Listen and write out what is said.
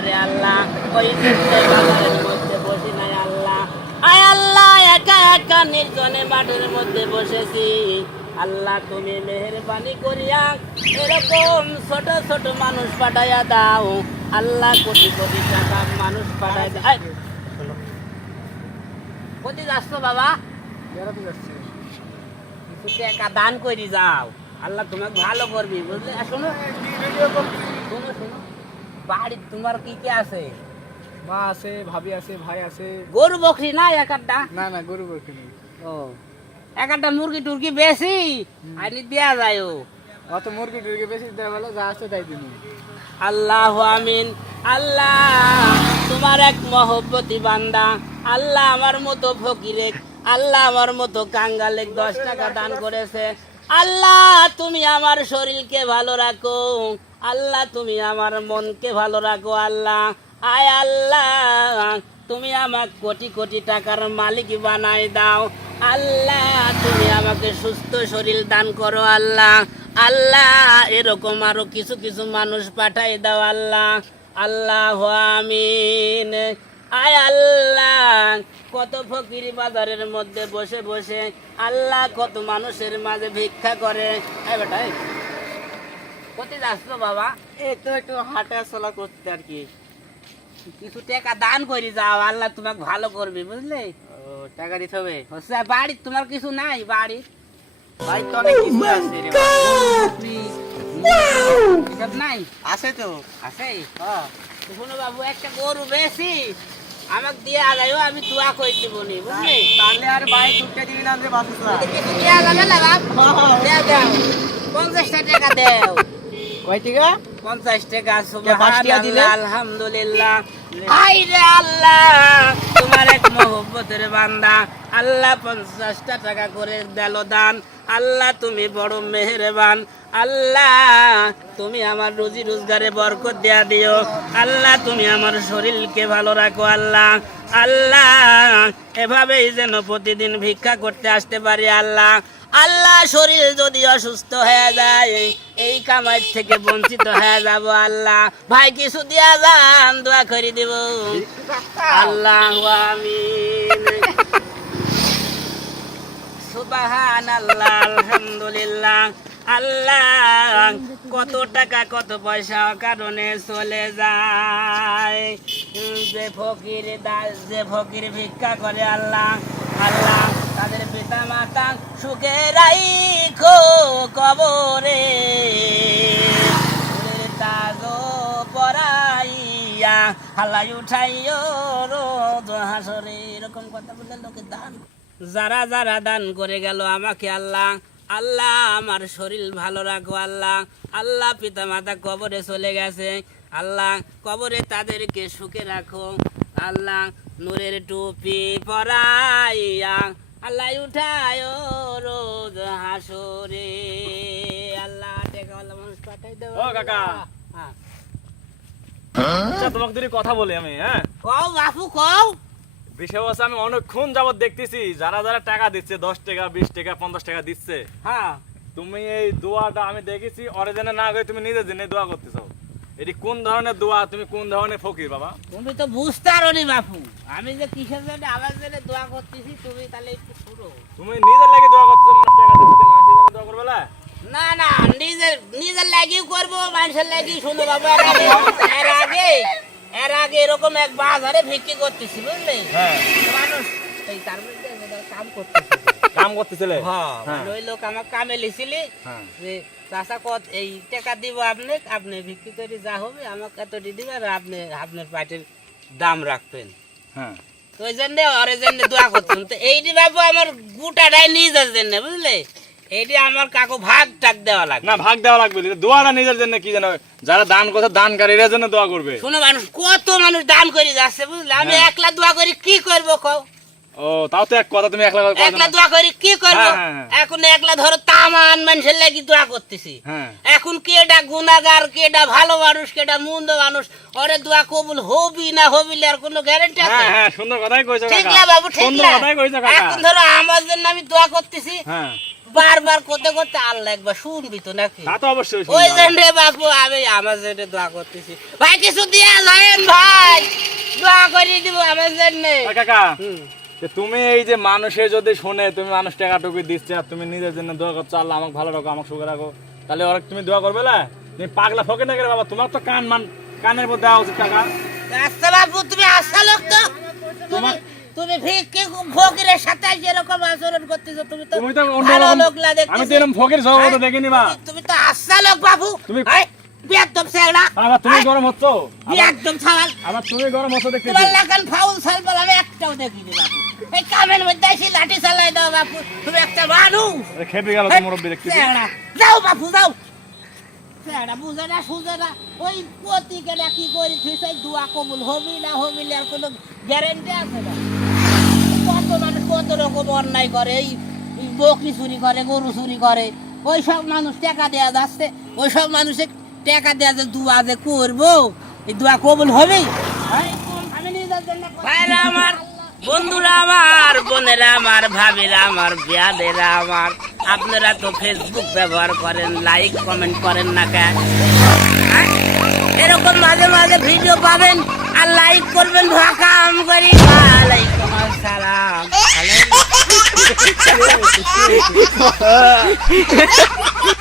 দিয়ে আল্লাহ? বাজারের মধ্যে বসে নাই আল্লাহ। আয় আল্লাহ, একা একা নির্জনে মাঠের মধ্যে বসেছি। আল্লাহ, তুমি মেহরবানি করিয়া এরকম ছোট ছোট মানুষ পাঠাইয়া দাও। আল্লাহ, কোটি কোটি টাকা মানুষ পাঠাই দাও যাচ্ছ বাবা? কিছু দান করে যাও। আল্লাহ তোমাকে ভালো করবি, বুঝলে? শোনো। শোনো শোনো। বাড়ি তোমার কি কি আছে? মা আছে ভাবি আছে ভাই আছে। গরু বকরি না এক না না গরু নেই। ও। এক মুরগি টুরগি বেশি? দেয়া যায় ও। অত মুরগি টুরগি বেশি দেওয়া হলো যা আছে তাই দিন আল্লাহ আমিন। আল্লাহ তোমার এক মহব্বতী বান্দা। আল্লাহ আমার মতো ফকিরে আল্লাহ আমার মতো কাঙ্গালে দশ টাকা দান করেছে। আল্লাহ তুমি আমার শরীরকে ভালো রাখো। আল্লাহ, তুমি আমার মনকে ভালো রাখো, আল্লাহ। আয় আল্লাহ, তুমি আমাকে কোটি কোটি টাকার মালিক বানাই দাও। আল্লাহ, তুমি আমাকে সুস্থ শরীর দান করো, আল্লাহ। আল্লাহ, এরকম আরও কিছু কিছু মানুষ পাঠাই দাও, আল্লাহ। আল্লাহ আমিন। আয় আল্লাহ, কত ফকির বাজারের মধ্যে বসে বসে আল্লাহ কত মানুষের মাঝে ভিক্ষা করে। এই বেটা এই। কোথায় যাচ্ছ বাবা? এই তো একটু হাঁটা চলা করতে আর কি। কিছু টাকা দান করে যাও আল্লাহ তোমাকে ভালো করবে বুঝলে? টাকা দিতে হবে। হচ্ছে বাড়ি তোমার কিছু নাই বাড়ি ভাই তো অনেক কিছু আছে রে এসব নাই? আছে তো। আছে? হ্যাঁ শোনো বাবু একটা গরু বেশি আমাকে দিয়ে আগাইও আমি দোয়া করে দিব নি বুঝলি? তাহলে আর ভাই দুধটা দিবি না যে বাসুস কিছু দেওয়া যাবে না বাপ? পঞ্চাশটা টাকা দেও। কয় টাকা? পঞ্চাশ টাকা আলহামদুলিল্লাহ। আল্লাহ তুমি আমার শরীরকে ভালো রাখো, আল্লাহ। আল্লাহ, এভাবেই যেন প্রতিদিন ভিক্ষা করতে আসতে পারি, আল্লাহ। আল্লাহ, শরীর যদি অসুস্থ হয়ে যায়, এই কামাই থেকে বঞ্চিত হয়ে যাব, আল্লাহ। ভাই, কিছু দিয়া যান, দোয়া করে দিব। আল্লাহ আমিন। আলহামদুলিল্লাহ। আল্লাহ, কত টাকা, কত পয়সা কারণে চলে যায়। যে ফকির দাস, যে ফকির ভিক্ষা করে আল্লাহ আল্লাহ তাদের পিতা মাতা সুখে রাইখো কবরে। হালাই উঠাইও এরকম কথা বললে লোকে দান যারা যারা দান করে গেল আমাকে আল্লাহ আল্লাহ আমার শরীর ভালো রাখো আল্লাহ আল্লাহ পিতা মাতা কবরে চলে গেছে, আল্লাহ কবরে তাদেরকে সুখে রাখো, আল্লাহ নূরের টুপি পরাইয়া আল্লাহ উঠায় রোজ হাসরে, আল্লাহ মানুষ পাঠাই দেবো কাকা। হ্যাঁ। আচ্ছা তোমাকে যদি কথা বলি আমি হ্যাঁ? কও বাপু কও। বিষয় হচ্ছে আমি অনেকক্ষণ যাবত দেখতেছি যারা যারা টাকা দিচ্ছে দশ টাকা বিশ টাকা পঞ্চাশ টাকা দিচ্ছে হ্যাঁ। তুমি এই দোয়াটা আমি দেখেছি অরিজিনাল না করে তুমি নিজের জন্য দোয়া করতেছো। এটি কোন ধরনের দোয়া তুমি কোন ধরনের ফকির বাবা? তুমি তো বুঝতে পারো নি বাপু। আমি যে কিসের জন্য আমার জন্য দোয়া করতেছি তুমি তাহলে একটু শুনো। তুমি নিজের লাগে দোয়া করতেছো মানুষ টাকা দিচ্ছে মানুষের জন্য দোয়া করবে না? না না নিজের নিজের লাগিও করব মানুষের লাগি শুনো বাবু। এর আগে এর আগে এর আগে এরকম এক বাজারে বিক্রি করতেছি বুঝলি? হ্যাঁ। মানুষ এই তার মধ্যে কাম করতেছি। কাম করতেছিলে? হ্যাঁ হ্যাঁ। মানে ওই লোক আমার কামে লিছিলি যে চাষা কত এই টাকা দিব আপনি আপনি বিক্রি করে যা হবে আমাকে এতটি দিবেন আর আপনি আপনার পাটের দাম রাখবেন। হ্যাঁ। তো ওই জন্য ওর জন্য দোয়া তো এইটি বাবু আমার গোটাটাই নিজের জন্য বুঝলে? এটি আমার কাকু ভাগ টাক দেওয়া লাগবে না ভাগ দেওয়া লাগবে না। দোয়াটা নিজের জন্য কি জানো যারা দান করছে দানকারী এর জন্য দোয়া করবে শুনো মানুষ কত মানুষ দান করে যাচ্ছে বুঝলে আমি হ্যাঁ। একলা দোয়া করি কি করব কও ও তাও তো এক কথা তুমি একলা একলা দোয়া করি কি করব? হ্যাঁ, হ্যাঁ, হ্যাঁ। এখন একলা ধরো তামান মানুষের লাগি দোয়া করতেছি। এখন কেডা গুনাগার কেডা ভালো মানুষ কেডা মন্দ মানুষ ওরে দোয়া কবুল হবি না হবি আর কোনো গ্যারান্টি আছে? হ্যাঁ সুন্দর কথাই কইছো ঠিক না বাবু ঠিক সুন্দর না। কথাই কইছো কাকা। এখন ধরো আমার জন্য আমি দোয়া করতেছি। হ্যাঁ। বারবার করতে করতে আল্লাহ একবার শুনবি তো নাকি? তা তো অবশ্যই ওই। জন্য বাপু আমি আমার জন্য দোয়া করতেছি। ভাই কিছু দিয়ে যাবেন ভাই। দোয়া করে দিব আমার জন্য। কাকা। তুমি এই যে মানুষের যদি শুনে তুমি মানুষ টাকা টুকু দিচ্ছে আর তুমি নিজের জন্য দোয়া করছ আল্লাহ আমাকে ভালো রাখো আমাকে সুখে রাখো তাহলে ওরা তুমি দোয়া করবে না তুমি পাগলা ফকে না বাবা? তোমার তো কান মান কানের মধ্যে দেওয়া উচিত আচ্ছা তুমি আসা লোক তো। তুমি তুমি ভিক্ষে ফকিরের সাথে যেরকম আচরণ করতেছো তুমি তো তুমি তো ভালো লোক না আমি তো এরকম ফকির জগৎ দেখিনি বা। তুমি তো আসা লোক বাবু। তুমি- আবার তুমি গরম হচ্ছ। ছাড়াল আবার তুমি গরম হচ্ছ দেখতেছি। তোমার লাগান ফাউল সালবাল আমি একটাও দেখিনি বাবু এই কামের মধ্যে এসে লাঠি চালাই দাও বাপু তুমি একটা মানুষ। খেপে গেল তো মুরব্বী দেখতেছি যাও বাপু যাও। সেগড়া, বুঝে না সুঝে না। ওই পতিকে না কি করি সেই দোয়া কবুল হবি না হবি আর কোনো গ্যারেন্টি আছে না? কত মানুষ কত রকম অন্যায় করে এই এই বকরি চুরি করে গরু চুরি করে। ওই সব মানুষ টাকা দেওয়া যাচ্ছে ওই সব মানুষে টাকা দেওয়া যে দুয়া যে করব এই দুয়া কবুল হবে? ভাইরা আমার বন্ধুরা আমার, বোনেরা আমার, ভাবিরা আমার, বিয়াদেরা আমার, আপনারা তো ফেসবুক ব্যবহার করেন লাইক কমেন্ট করেন না কেন হ্যাঁ? এরকম মাঝে মাঝে ভিডিও পাবেন আর লাইক করবেন, ভাকাম করি। ওয়ালাইকুম আসসালাম।